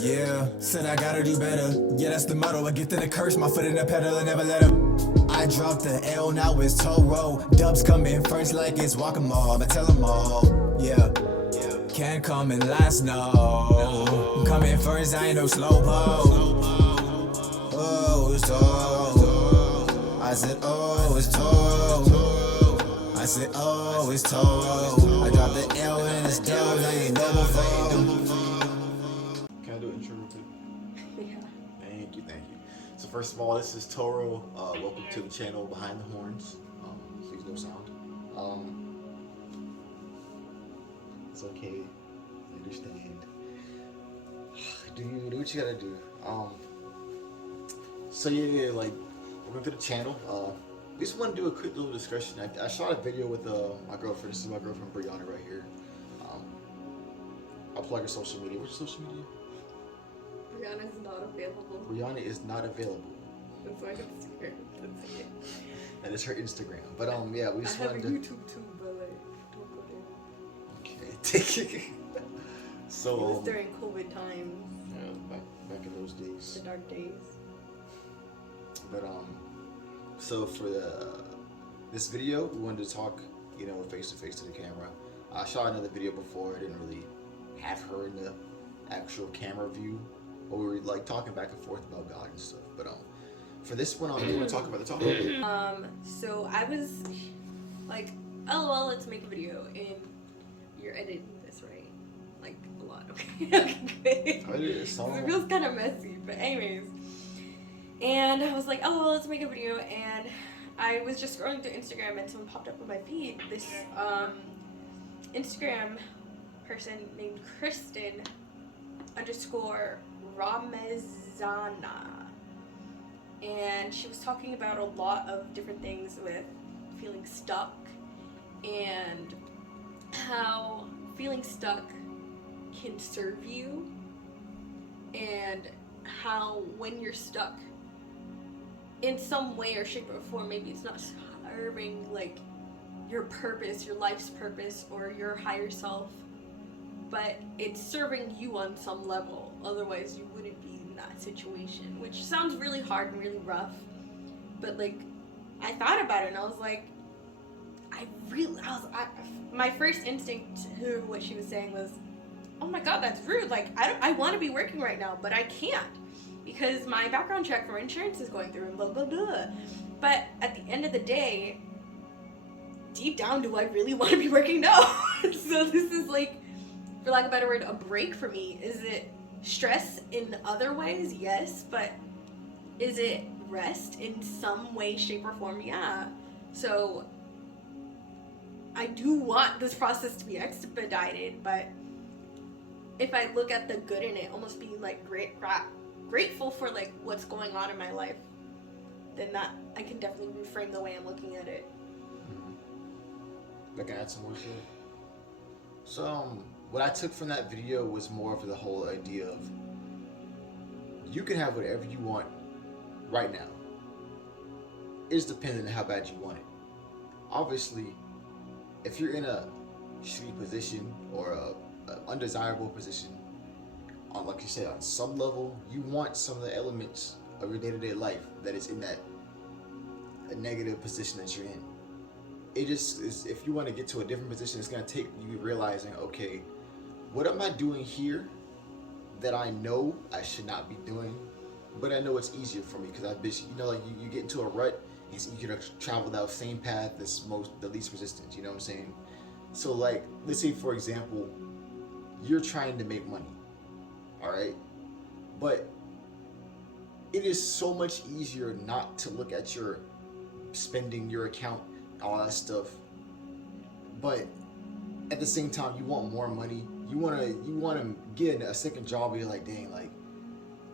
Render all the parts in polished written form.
Yeah, said I gotta do better. Yeah, that's the motto. A gift and a curse, my foot in the pedal, I never let up. I dropped the L, now it's Toro. Dubs come in first like it's Whack-A-Mole. I'ma tell them all, yeah. Can't come in last, no. Come in first, I ain't no slowpoke. Oh, it's Toro. I said, oh, it's Toro. I said, oh, it's Toro. I dropped the L and it's dubs, I ain't no before. Can I do an intro real quick? Yeah. Thank you. So first of all, this is Toro. Welcome to the channel Behind the Horns. Please no sound. It's okay. I understand. Do what you gotta do. So yeah, like welcome to the channel. Just want to do a quick little discussion. I shot a video with my girlfriend. This is my girlfriend Brianna right here. I'll plug her social media. What's your social media? Brianna is not available. Brianna is not available. That's my Instagram. That's it. That is her Instagram. But yeah, we just I have a wanted to. YouTube too, but like, don't go there. Okay, take it. So It was during COVID times, yeah, back in those the days. dark days. But so for this video, we wanted to talk, face to face to the camera. I shot another video before. I didn't really have her in the actual camera view, but we were like talking back and forth about God and stuff. But for this one, we want to talk about the topic. So I was like, oh well, let's make a video, and you're editing this, right? Like a lot, okay? Okay, good. It feels kind of messy, but anyways. And I was like, oh well, let's make a video, and I was just scrolling through Instagram, and someone popped up on my feed. This Instagram person named Kristen _Ramazana, and she was talking about a lot of different things with feeling stuck and how feeling stuck can serve you, and how when you're stuck in some way or shape or form, maybe it's not serving like your purpose, your life's purpose, or your higher self, but it's serving you on some level. Otherwise, you wouldn't be in that situation, which sounds really hard and really rough. But like, I thought about it and I was like, my first instinct to what she was saying was, oh my God, that's rude. Like, I want to be working right now, but I can't because my background check for insurance is going through and blah, blah, blah. But at the end of the day, deep down, do I really want to be working? No. So this is like, for lack of a better word, a break for me. Is it stress in other ways? Yes. But is it rest in some way, shape, or form? Yeah. So I do want this process to be expedited, but if I look at the good in it, almost being like grateful for like what's going on in my life, then that I can definitely reframe the way I'm looking at it. I can add some more shit. So what I took from that video was more of the whole idea of you can have whatever you want right now. It's dependent on how bad you want it. Obviously, if you're in a shitty position or an undesirable position, on, like you said, on some level, you want some of the elements of your day-to-day life that is in a negative position that you're in. It just is, if you want to get to a different position, it's going to take you realizing, okay, what am I doing here that I know I should not be doing, but I know it's easier for me because I've been, like you get into a rut, it's easier to travel that same path that's the least resistance, you know what I'm saying? So like, let's say for example, you're trying to make money, all right? But it is so much easier not to look at your spending, your account, all that stuff. But at the same time, you want more money. You wanna get a second job where you're like, dang, like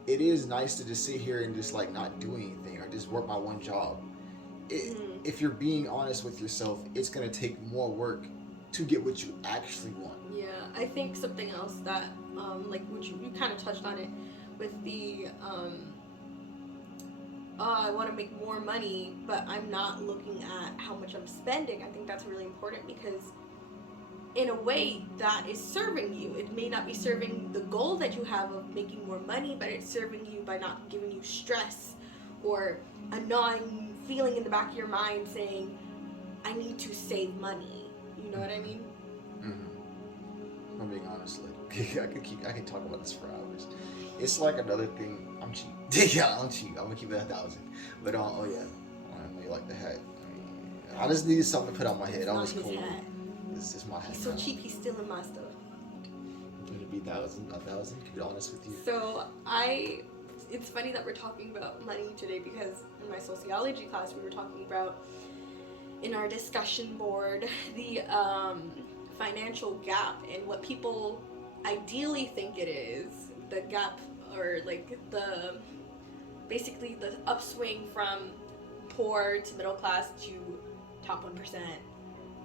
it is nice to just sit here and just like not do anything or just work my one job. If you're being honest with yourself, it's gonna take more work to get what you actually want. Yeah, I think something else that like which you kind of touched on it with the I want to make more money, but I'm not looking at how much I'm spending. I think that's really important because in a way that is serving you. It may not be serving the goal that you have of making more money, but it's serving you by not giving you stress or a gnawing feeling in the back of your mind saying, I need to save money. You know what I mean? Mm-hmm. I'm being honest, like I can talk about this for hours. It's like another thing. I'm cheap. Yeah, I'm cheap. I'm gonna keep it 1,000. But oh yeah, I really like the hat. I just needed something to put on my head. I was cool. This is my hat. He's so cheap. He's stealing my stuff. It'd be 1,000. To be honest with you. So it's funny that we're talking about money today because in my sociology class we were talking about in our discussion board the financial gap and what people ideally think it is, the gap or like basically the upswing from poor to middle class to top 1%.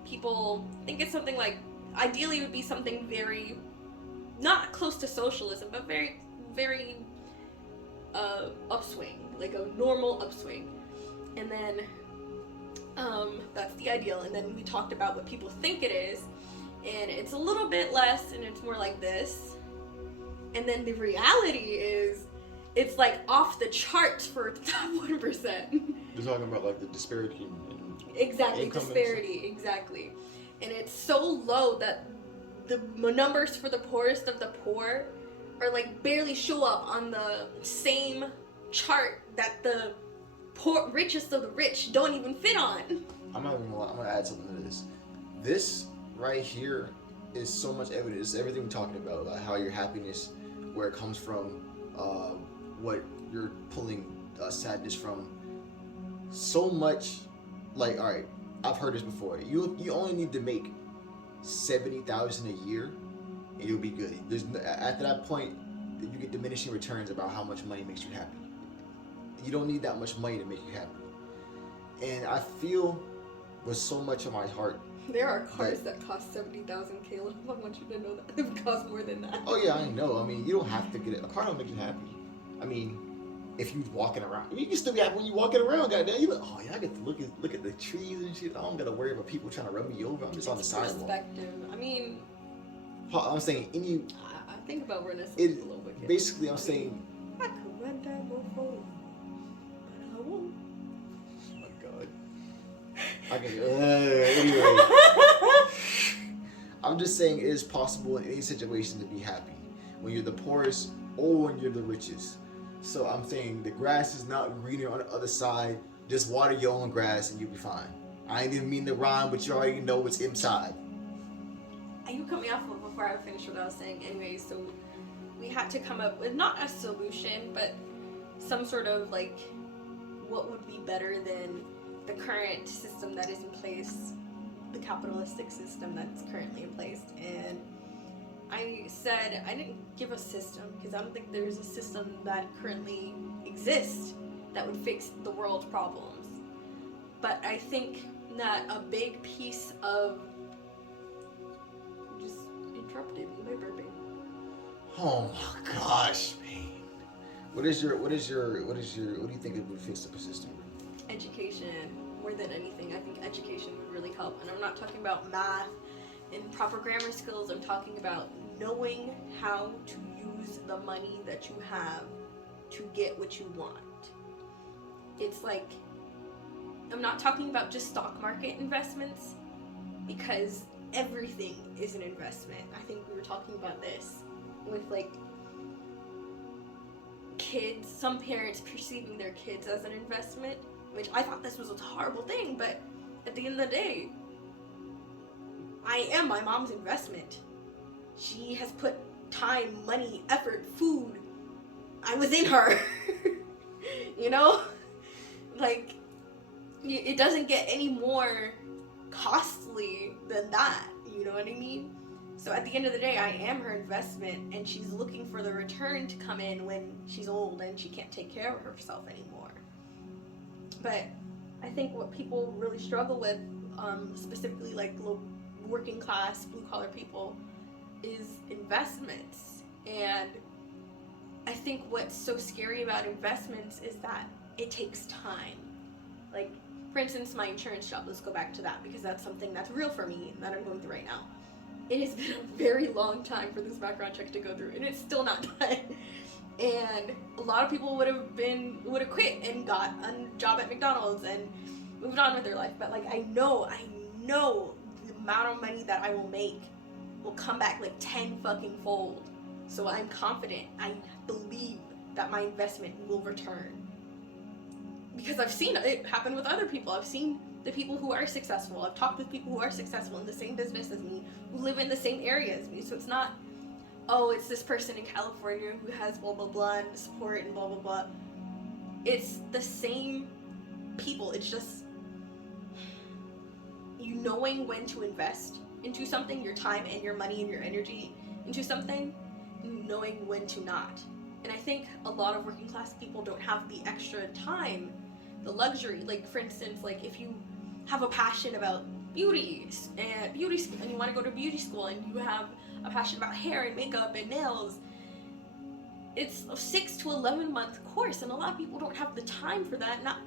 People think it's something like, ideally it would be something very, not close to socialism, but very, very upswing, like a normal upswing. And then that's the ideal. And then we talked about what people think it is, and it's a little bit less, and it's more like this. And then the reality is, it's like off the charts for the top 1%. You're talking about like the disparity in exactly, income disparity, exactly. And it's so low that the numbers for the poorest of the poor are like barely show up on the same chart that the richest of the rich don't even fit on. I'm not even gonna lie, I'm gonna add something to this. This right here is so much evidence. Everything we're talking about how your happiness, where it comes from, what you're pulling sadness from. So much, like, all right, I've heard this before. You only need to make $70,000 a year, and you'll be good. After that point, you get diminishing returns about how much money makes you happy. You don't need that much money to make you happy. And I feel with so much of my heart. There are cars that cost $70,000, Caleb. I want you to know that it would cost more than that. Oh yeah, I know. I mean, you don't have to get it. A car don't make you happy. I mean, if you're walking around, you can still be happy when you're walking around. Goddamn, you like, oh yeah, I get to look at the trees and shit. I don't gotta worry about people trying to run me over. I'm just on the sidewalk. Perspective. I mean, I'm saying I think about Renaissance a little bit. Basically, I'm saying. I could run that motherfucker, but I won't. Oh my god. I can. Anyway. I'm just saying it is possible in any situation to be happy when you're the poorest or when you're the richest. So I'm saying the grass is not greener on the other side. Just water your own grass and you'll be fine. I ain't even mean to rhyme, but you already know what's inside. You cut me off before I finished what I was saying. Anyway, so we had to come up with not a solution, but some sort of like what would be better than the current system that is in place, the capitalistic system that's currently in place. And I said I didn't give a system because I don't think there's a system that currently exists that would fix the world's problems. But I think that a big piece of just interrupted me by burping. Oh my gosh, man. What do you think it would fix the system? Education, more than anything. I think education would really help. And I'm not talking about math and proper grammar skills. I'm talking about knowing how to use the money that you have to get what you want. It's like, I'm not talking about just stock market investments, because everything is an investment. I think we were talking about this with like kids, some parents perceiving their kids as an investment, which I thought this was a horrible thing, but at the end of the day, I am my mom's investment. She has put time, money, effort, food. I was in her. You know? Like, it doesn't get any more costly than that. You know what I mean? So at the end of the day, I am her investment, and she's looking for the return to come in when she's old and she can't take care of herself anymore. But I think what people really struggle with, specifically like working class, blue collar people, is investments. And I think what's so scary about investments is that it takes time. Like, for instance, my insurance job, let's go back to that, because that's something that's real for me that I'm going through right now. it has been a very long time for this background check to go through, and it's still not done. And a lot of people would have quit and got a job at McDonald's and moved on with their life. But like I know the amount of money that I will make will come back like 10 fucking fold. So I'm confident. I believe that my investment will return. Because I've seen it happen with other people. I've seen the people who are successful. I've talked with people who are successful in the same business as me, who live in the same area as me. So it's not, oh, it's this person in California who has blah, blah, blah, and support and blah, blah, blah. It's the same people. It's just you knowing when to invest into something, your time and your money and your energy into something, knowing when to not. And I think a lot of working class people don't have the extra time, the luxury. Like, for instance, like if you have a passion about beauty and you want to go to beauty school, and you have a passion about hair and makeup and nails, it's a 6 to 11 month course, and a lot of people don't have the time for that, not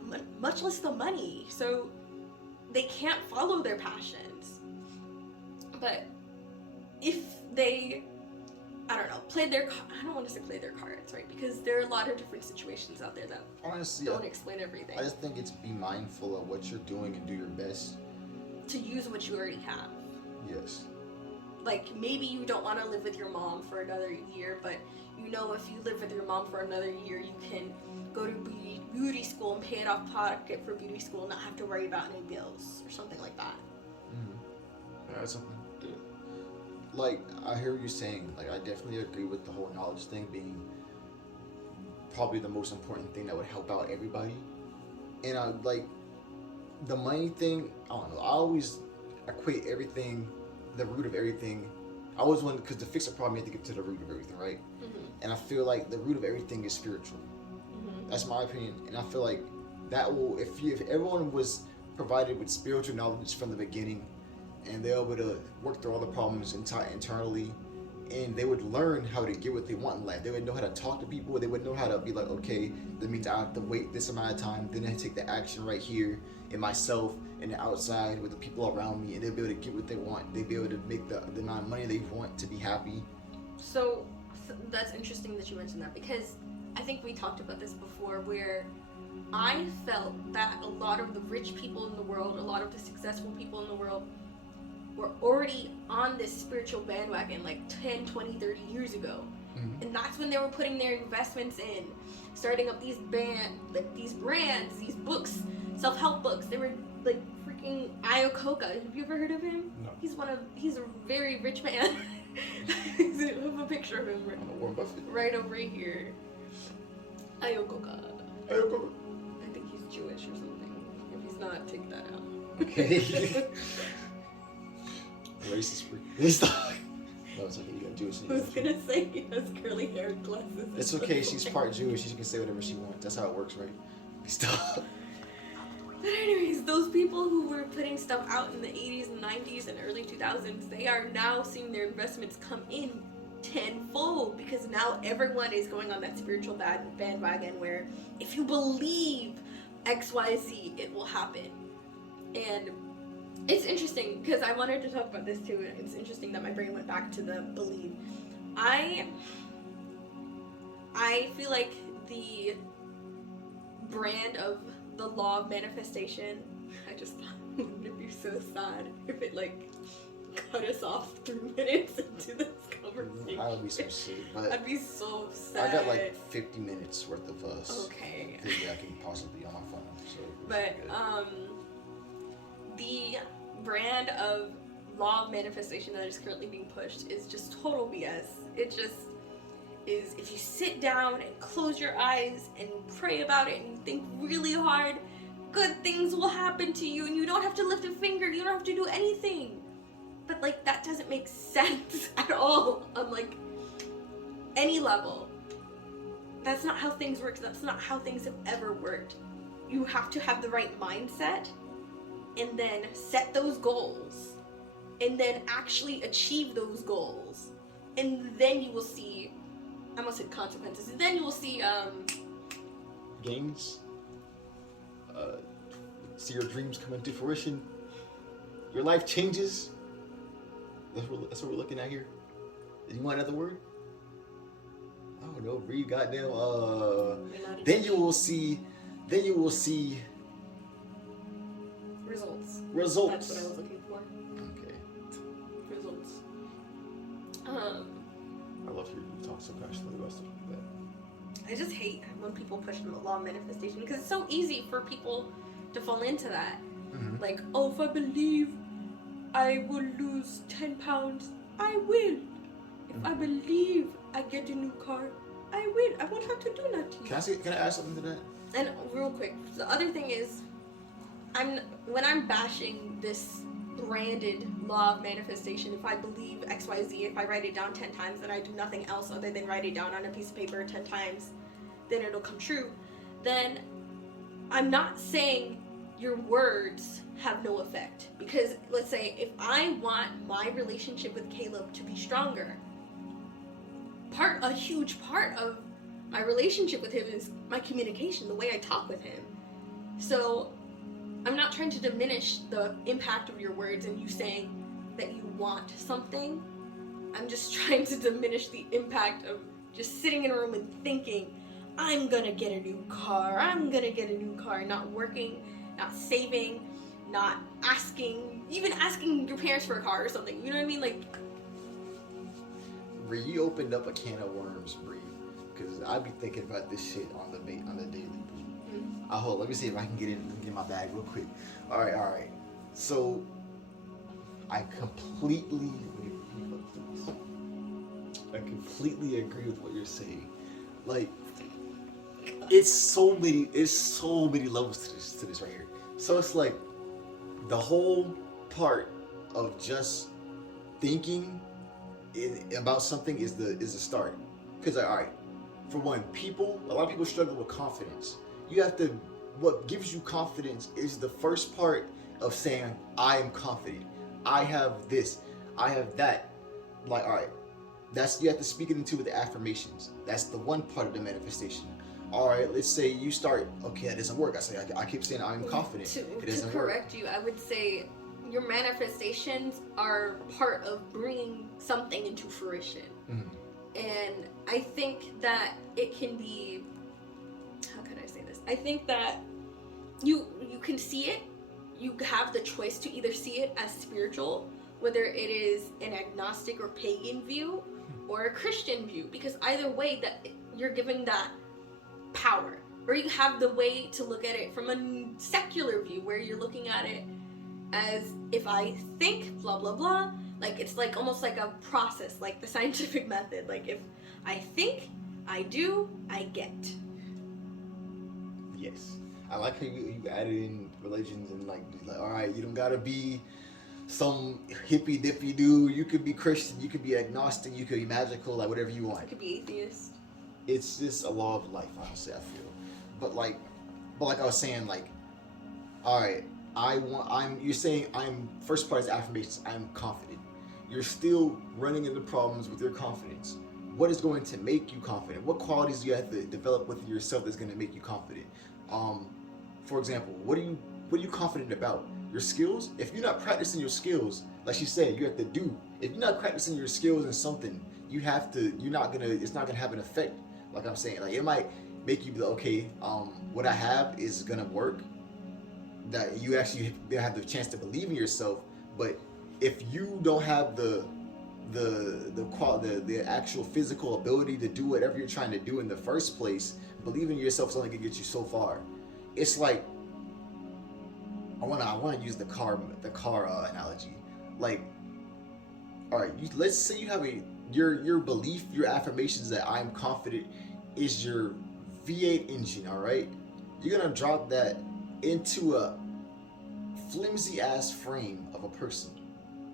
much less the money. So they can't follow their passions. But if they, I don't know, I don't want to say play their cards, right? Because there are a lot of different situations out there that honestly don't explain everything. I just think it's be mindful of what you're doing and do your best to use what you already have. Yes. Like, maybe you don't want to live with your mom for another year, but you know if you live with your mom for another year, you can go to beauty school and pay it off pocket for beauty school and not have to worry about any bills or something like that. Yeah, that's something. Like, I hear what you're saying. Like, I definitely agree with the whole knowledge thing being probably the most important thing that would help out everybody. And I like the money thing. I don't know. I always equate everything, the root of everything. I always want, because to fix a problem, you have to get to the root of everything, right? Mm-hmm. And I feel like the root of everything is spiritual. Mm-hmm. That's my opinion. And I feel like that will, if everyone was provided with spiritual knowledge from the beginning, and they're able to work through all the problems internally, and they would learn how to get what they want in life. They would know how to talk to people. They would know how to be like, okay, that means I have to wait this amount of time, then I take the action right here in myself and the outside with the people around me, and they'll be able to get what they want. They'll be able to make the amount of money they want to be happy. So that's interesting that you mentioned that, because I think we talked about this before, where I felt that a lot of the rich people in the world, a lot of the successful people in the world, were already on this spiritual bandwagon like 10, 20, 30 years ago. Mm-hmm. And that's when they were putting their investments in, starting up these brands, these books, self-help books. They were like freaking Iacocca. Have you ever heard of him? No. He's a very rich man. I have a picture of him right over here. Iacocca. I think he's Jewish or something. If he's not, take that out. Okay. Racist freak. No, it's okay. You got Jewish. I was gonna say he has curly hair and glasses. It's okay. She's part Jewish. She can say whatever she wants. That's how it works, right? Stop. But anyways, those people who were putting stuff out in the 80s and 90s and early 2000s, they are now seeing their investments come in tenfold, because now everyone is going on that spiritual bandwagon where if you believe XYZ, it will happen. And it's interesting because I wanted to talk about this too. It's interesting that my brain went back to the believe. I feel like the brand of the law of manifestation, I just thought, wouldn't it be so sad if it like cut us off 3 minutes into this conversation? I would be so sick, but I'd be so sad. I got like 50 minutes worth of okay. Things I can possibly on my phone. So but the brand of law of manifestation that is currently being pushed is just total BS. It just is, if you sit down and close your eyes and pray about it and think really hard, good things will happen to you, and you don't have to lift a finger, you don't have to do anything. But like, that doesn't make sense at all on like any level. That's not how things work. That's not how things have ever worked. You have to have the right mindset, and then set those goals, and then actually achieve those goals, and then you will see, I almost said consequences, and then you will see gains, see your dreams come into fruition, your life changes. That's what we're looking at here. You want another word? I don't know. Read goddamn. Then you will see. Results. Results. That's what I was looking for. Okay. Results. I love hearing you talk so passionately about stuff like that. I just hate when people push the law of manifestation because it's so easy for people to fall into that. Mm-hmm. Like, oh, if I believe I will lose 10 pounds, I will. If I believe I get a new car, I will. I won't have to do nothing. Can I add something to that? And real quick, the other thing is, when I'm bashing this branded law of manifestation, if I believe XYZ, if I write it down 10 times and I do nothing else other than write it down on a piece of paper 10 times, then it'll come true, then I'm not saying your words have no effect. Because let's say if I want my relationship with Caleb to be stronger, a huge part of my relationship with him is my communication, the way I talk with him. So I'm not trying to diminish the impact of your words and you saying that you want something. I'm just trying to diminish the impact of just sitting in a room and thinking, I'm gonna get a new car, not working, not saving, not even asking your parents for a car or something. You know what I mean? Like, Bree, you opened up a can of worms, Bree, because I be thinking about this shit on the daily. Hold. Let me see if I can get in my bag real quick. All right. So I completely agree with what you're saying. Like, it's so many levels to this right here. So it's like the whole part of just thinking about something is the start. Because all right, for one, a lot of people struggle with confidence. What gives you confidence is the first part of saying, I am confident. I have this. I have that. Like, all right, you have to speak it into with the affirmations. That's the one part of the manifestation. All right, let's say you start, okay, that doesn't work. I keep saying I'm confident. It doesn't work. To correct you, I would say your manifestations are part of bringing something into fruition. Mm-hmm. And I think that it can be, how can I say this? I think that you can see it. You have the choice to either see it as spiritual, whether it is an agnostic or pagan view, or a Christian view, because either way that you're giving that power. Or you have the way to look at it from a secular view, where you're looking at it as, if I think blah blah blah, like it's like almost like a process, like the scientific method. Like if I think, I do, I get. Yes. I like how you added in religions and like all right, you don't gotta be some hippy dippy dude. You could be Christian, you could be agnostic, you could be magical, like whatever you want. You could be atheist. It's just a law of life, honestly, I feel. But like I was saying, like, all right, you're saying first part is affirmations. I'm confident. You're still running into problems with your confidence. What is going to make you confident? What qualities do you have to develop with yourself that's going to make you confident? For example, what are you confident about? Your skills? If you're not practicing your skills, like she said, you have to do. If you're not practicing your skills in something, it's not gonna have an effect. Like I'm saying, like it might make you be like, okay, what I have is gonna work. That you actually have the chance to believe in yourself. But if you don't have the actual physical ability to do whatever you're trying to do in the first place, believing in yourself is only gonna get you so far. It's like I wanna use the car analogy. Like, all right, let's say you have your belief, your affirmations that I'm confident is your V8 engine. All right, you're gonna drop that into a flimsy ass frame of a person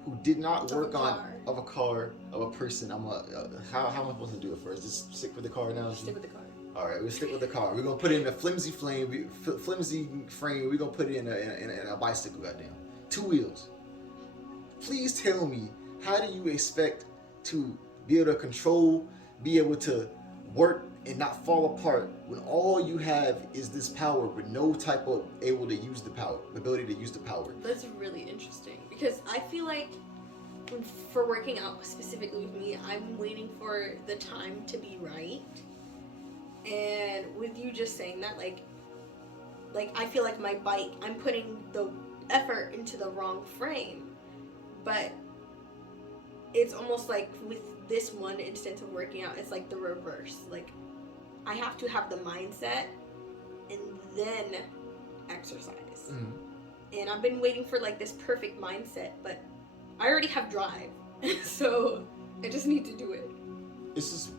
who did not work on a car of a person. How am I supposed to do it first? Just stick with the car now. Stick with the car. All right, we'll stick with the car. We're gonna put it in a flimsy frame. We're gonna put it in a bicycle. Goddamn, 2 wheels. Please tell me, how do you expect to be able to control, be able to work and not fall apart when all you have is this power with no type of ability to use the power? That's really interesting, because I feel like for working out specifically with me, I'm waiting for the time to be right. And with you just saying that, like I feel like my bike, I'm putting the effort into the wrong frame. But it's almost like with this one instance of working out, it's like the reverse. Like, I have to have the mindset and then exercise. And I've been waiting for like this perfect mindset, but I already have drive. So I just need to do it. It's just,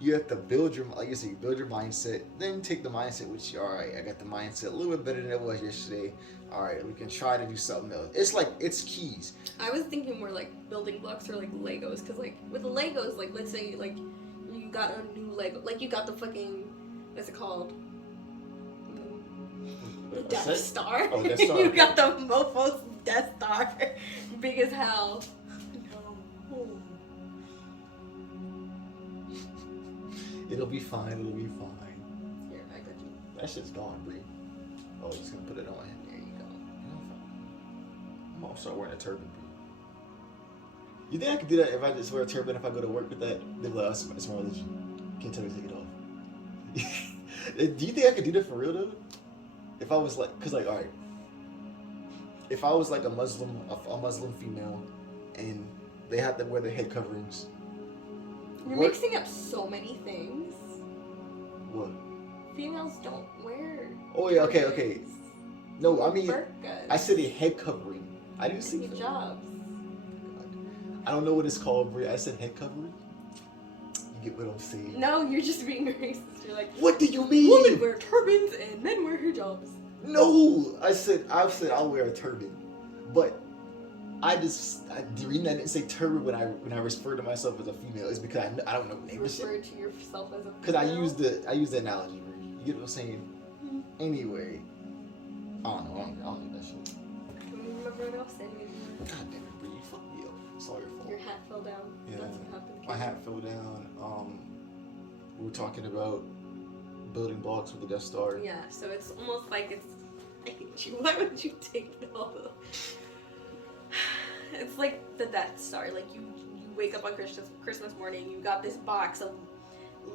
you have to build your, like you said, you build your mindset, then take the mindset, which, all right, I got the mindset a little bit better than it was yesterday. All right, we can try to do something else. It's like, it's keys. I was thinking more like building blocks or like Legos, because like with the Legos, like let's say like you got a new Lego, like you got the fucking, what's it called? The Death Star. Oh, Death Star. You got the mofo's Death Star, big as hell. No. It'll be fine. It'll be fine. Here, I got you. That shit's gone, Bree. Oh, just gonna put it on my head. There you go. I'm gonna start wearing a turban, Bree. You think I could do that if I just wear a turban if I go to work with that? They'd be like, oh, it's more religion. Can't tell me to take it off. Do you think I could do that for real though? If I was like, cause like, all right, if I was like a Muslim female, and they had to wear their head coverings. You're mixing up so many things. What? Females don't wear. Oh yeah, okay. No, I mean, burqas. I said a head covering. I didn't say hijabs. I don't know what it's called, Brie. I said head covering. You get what I'm saying? No, you're just being racist. You're like, what do you mean? Women wear turbans and men wear hijabs. No, I've said I'll wear a turban, but the reason I didn't say turban when I refer to myself as a female is because I don't know the name of shit. Refer to yourself as a female? Because I use the analogy, Brie. You get what I'm saying? Mm-hmm. Anyway, I don't know. I don't do that shit. Don't even remember what I was saying anymore. God damn it, Brie, you fucked me up. It's all your fault. Your hat fell down. Yeah, That's what happened. my hat fell down. We were talking about building blocks with the Death Star. Yeah, so it's almost like it's. I hate you. Why would you take it all? It's like the Death Star. Like you wake up on Christmas morning, you got this box of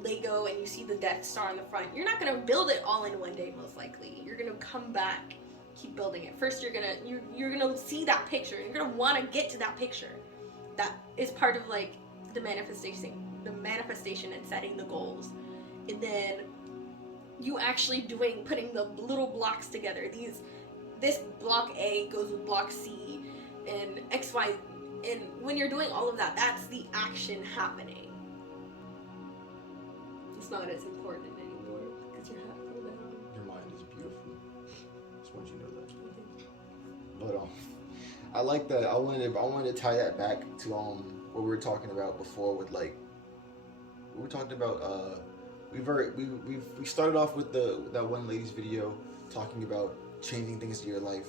Lego, and you see the Death Star on the front. You're not gonna build it all in one day, most likely. You're gonna come back, keep building it. First, you're gonna see that picture, and you're gonna want to get to that picture. That is part of like the manifestation and setting the goals, and then you actually putting the little blocks together. This block A goes with block C and X, Y, and when you're doing all of that, that's the action happening. It's not as important anymore because your hat fell down. Your mind is beautiful. Just want you to know that. But I like that. I wanted to tie that back to what we were talking about before with like we were talking about we started off with that one lady's video talking about changing things in your life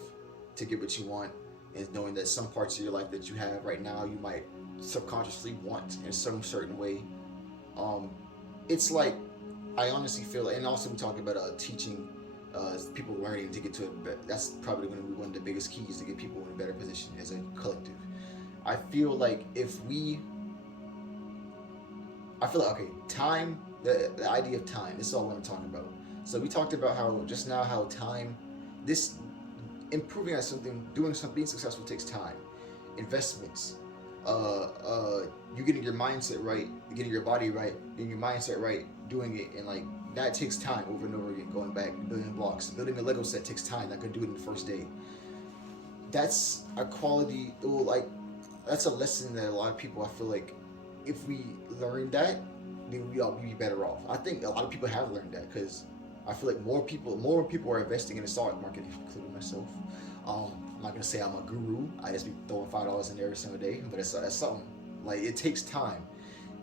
to get what you want, and knowing that some parts of your life that you have right now you might subconsciously want in some certain way. It's like I honestly feel, and also we talk about teaching people learning to get to that's probably going to be one of the biggest keys to get people in a better position as a collective. I feel like okay, time, the idea of time, this is all I want to talk about. So we talked about how time, this improving at something, doing something, being successful takes time. Investments, you getting your mindset right, getting your body right, getting your mindset right, doing it, and like that takes time over and over again, going back, building blocks, building a Lego set takes time. Not gonna do it in the first day. That's a quality, that's a lesson that a lot of people, I feel like, if we learn that, then we'll be better off. I think a lot of people have learned that because I feel like more people are investing in the stock market, including myself. I'm not gonna say I'm a guru. I just be throwing $5 in there every single day, but that's something. Like, it takes time.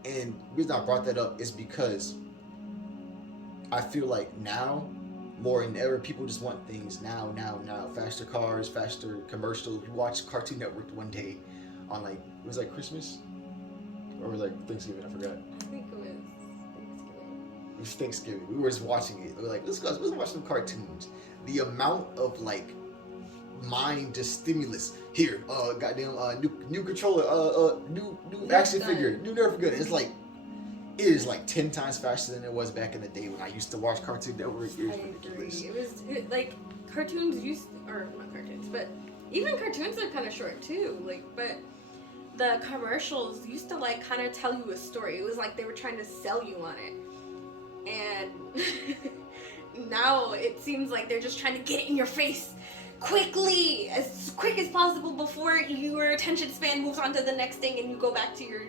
And the reason I brought that up is because I feel like now, more than ever, people just want things now. Faster cars, faster commercials. We watched Cartoon Network one day on it was like Christmas? Or like Thanksgiving, I forgot. I think it was Thanksgiving. It was Thanksgiving. We were just watching it. We were like, let's watch some cartoons. The amount of mind just stimulus here, goddamn new controller, new action figure, new Nerf gun. It's like, it is like 10 times faster than it was back in the day when I used to watch Cartoon Network. It was ridiculous. It was like cartoons or not cartoons, but even cartoons are kind of short too. Like, but the commercials used to like kind of tell you a story. It was like they were trying to sell you on it, and now it seems like they're just trying to get it in your face quickly, as quick as possible before your attention span moves on to the next thing and you go back to your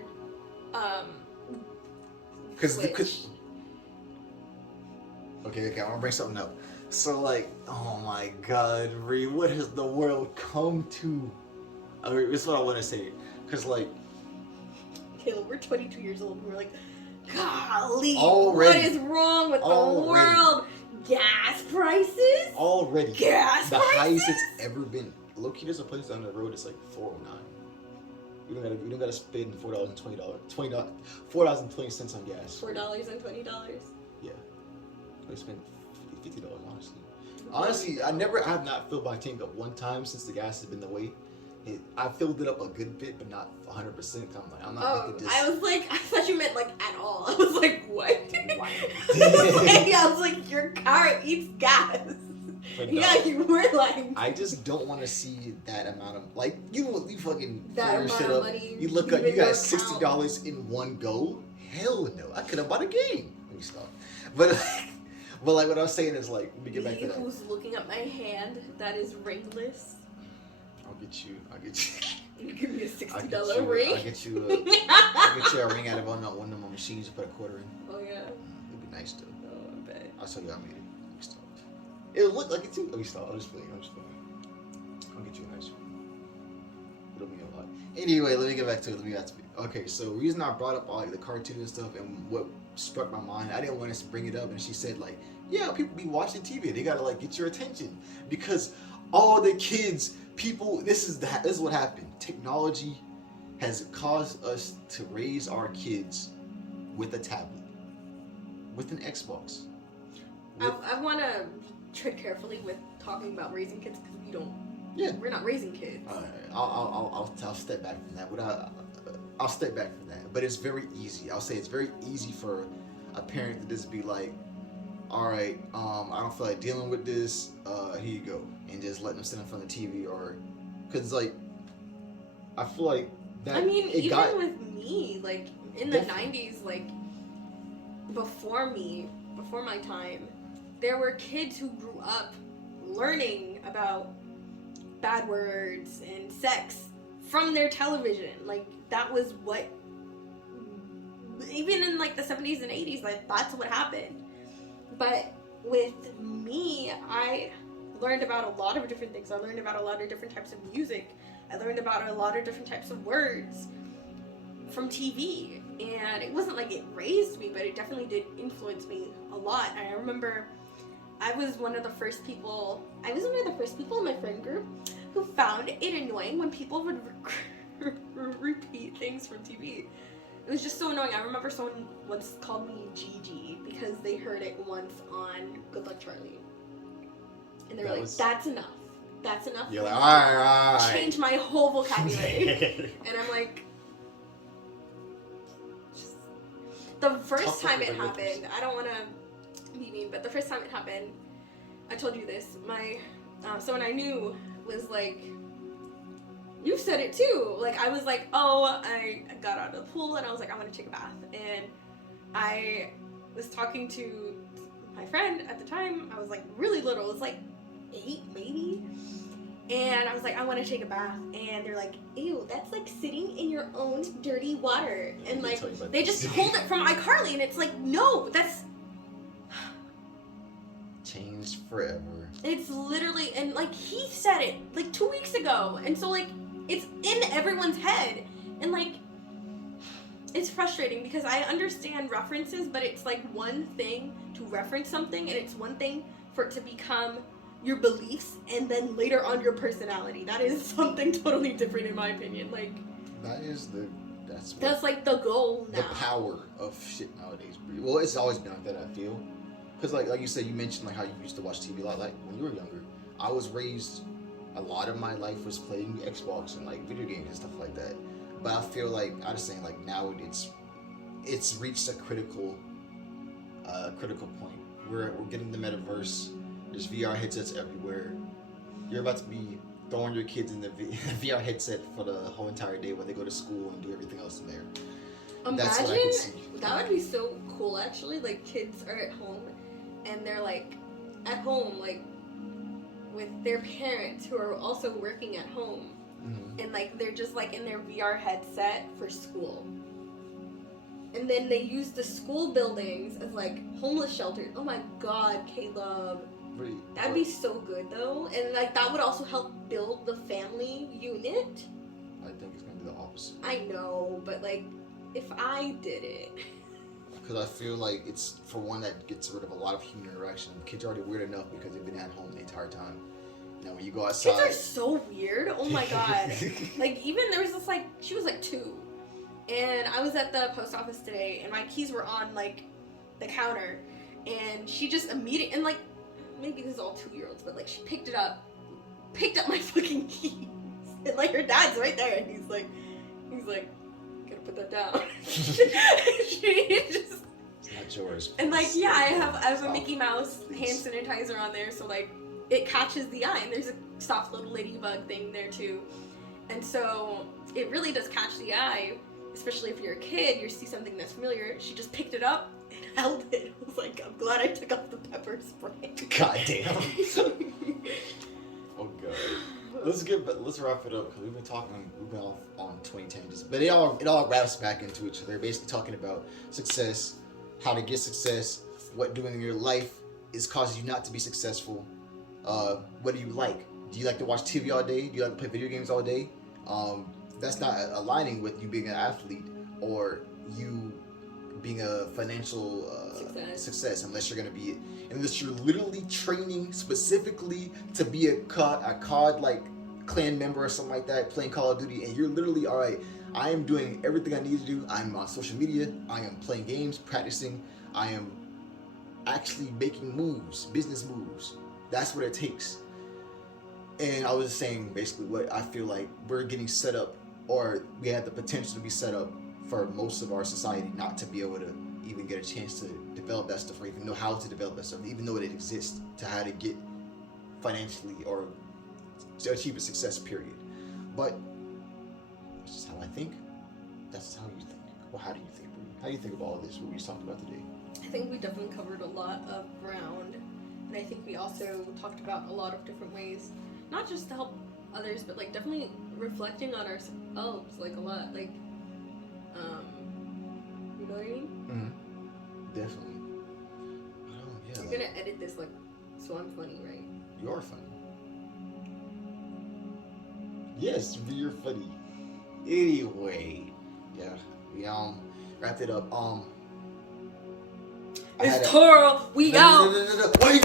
Because okay, I want to bring something up. So like, oh my God, Ree, what has the world come to? I mean, this is what I want to say. Because like, Caleb, we're 22 years old and we're like, golly, already, what is wrong with the world? Gas prices? Already. Gas the prices? highest it's ever been. Low-key, there's a place down the road that's like $4.09. You don't gotta spend $4.20 $4.20 on gas. $4.20? Yeah. I spent $50, honestly. Honestly, I have not filled my tank up one time since the gas has been the way. I filled it up a good bit, but not 100%. I'm not making this. I was like, I thought you meant like at all. I was like, what? Wow. I was like, your car eats gas. But yeah, no, you were lying. I just don't want to see that amount of like you fucking that figure amount shit of up. money. You look up, you got $60 in one go. Hell no, I could have bought a game. Let me stop. But like what I was saying is like, let me get back to that. Who's looking at my hand that is ringless? I'll get you. You give me a $60 ring. ring. I'll get you a ring out of one of my machines to put a quarter in. Oh yeah. It'd be nice though. Oh, I bet. I'll show you how I made it. Let me stop. It'll look like it too. Let me stop. I'm just playing. I'll get you a nice one. It'll mean a lot. Anyway, let me get back to it. Okay, so the reason I brought up all like the cartoon and stuff and what struck my mind, I didn't want us to bring it up, and she said like, yeah, people be watching TV. They gotta like get your attention because all the kids, people. This is what happened. Technology has caused us to raise our kids with a tablet, with an Xbox. I want to tread carefully with talking about raising kids because we don't. Yeah, we're not raising kids. I'll step back from that. But I'll step back from that. But it's very easy. I'll say it's very easy for a parent to just be like, all right, I don't feel like dealing with this. Here you go, and just let them sit in front of the TV or, cause like, I feel like that. I mean, even with me, like in the '90s, like before my time, there were kids who grew up learning about bad words and sex from their television. Like that was what, even in like the 70s and 80s, like that's what happened. But with me, I learned about a lot of different things. I learned about a lot of different types of music. I learned about a lot of different types of words from TV. And it wasn't like it raised me, but it definitely did influence me a lot. I remember I was one of the first people in my friend group who found it annoying when people would repeat things from TV. It was just so annoying. I remember someone once called me Gigi because they heard it once on Good Luck Charlie. And they were like, that's enough. That's enough. You're like, all right. Change my whole vocabulary. And I'm like, the first time it happened, I don't want to be mean, but the first time it happened, I told you this, someone I knew was like, you said it too. Like, I was like, oh, I got out of the pool and I was like, I want to take a bath. And I was talking to my friend at the time. I was like really little. It was like 8 maybe. And I was like, I want to take a bath. And they're like, ew, that's like sitting in your own dirty water. And like, they just pulled it from iCarly. And it's like, no, that's... changed forever. It's literally, and like he said it like 2 weeks ago. And so like, it's in everyone's head. And like, it's frustrating because I understand references, but it's like one thing to reference something and it's one thing for it to become your beliefs and then later on your personality. That is something totally different in my opinion. Like, that's like the goal now. The power of shit nowadays. Well, it's always been like that, I feel. Because like you said, you mentioned like how you used to watch TV a lot. Like when you were younger, I was raised a lot of my life was playing Xbox and like video games and stuff like that. But I feel like I was saying like now it's reached a critical point. We're getting the metaverse. There's VR headsets everywhere. You're about to be throwing your kids in the VR headset for the whole entire day while they go to school and do everything else in there. That's what I can see. That would be so cool actually. Like kids are at home and they're like at home like with their parents who are also working at home. Mm-hmm. And like they're just like in their VR headset for school. And then they use the school buildings as like homeless shelters. Oh my god, Caleb. That'd be so good though. And like that would also help build the family unit. I think it's gonna be the opposite. I know, but like if I did it. Because I feel like it's, for one, that gets rid of a lot of human interaction. Kids are already weird enough because they've been at home the entire time. Now when you go outside... Kids are so weird. Oh my god. Like, even there was this, like, she was, like, 2. And I was at the post office today, and my keys were on, like, the counter. And she just immediately, and, like, maybe this is all 2-year-olds, but, like, she picked up my fucking keys. And, like, her dad's right there, and he's like, gotta put that down. She just... It's not yours. And like, yeah, I have a Mickey Mouse hand sanitizer on there, so like, it catches the eye, and there's a soft little ladybug thing there too. And so, it really does catch the eye, especially if you're a kid, you see something that's familiar. She just picked it up and held it. I was like, I'm glad I took off the pepper spray. God damn. Oh god. Let's wrap it up because we've been off on 20 tangents, but it all wraps back into each other. Basically talking about success, how to get success, what doing in your life is causing you not to be successful. What do you like? Do you like to watch TV all day? Do you like to play video games all day? That's not aligning with you being an athlete or you being a financial success unless you're literally training specifically to be a COD like clan member or something like that, playing Call of Duty, and you're literally, all right, I am doing everything I need to do. I'm on social media, I am playing games, practicing, I am actually making moves, business moves. That's what it takes. And I was just saying basically what I feel like we're getting set up, or we have the potential to be set up for most of our society not to be able to even get a chance to develop that stuff or even know how to develop that stuff, even though it exists, to how to get financially or to achieve a success, period. But that's just how I think. That's just how you think. Well, how do you think, Bree? How do you think of all of this, what we just talked about today? I think we definitely covered a lot of ground. And I think we also talked about a lot of different ways, not just to help others, but like definitely reflecting on ourselves, like a lot. Like, you know what I mean? Mm-hmm. Definitely. Yeah, You're gonna edit this like, so I'm funny, right? You are funny. Yes, you're funny. Anyway, yeah, we wrapped it up. It's Toro. We out. No. Wait.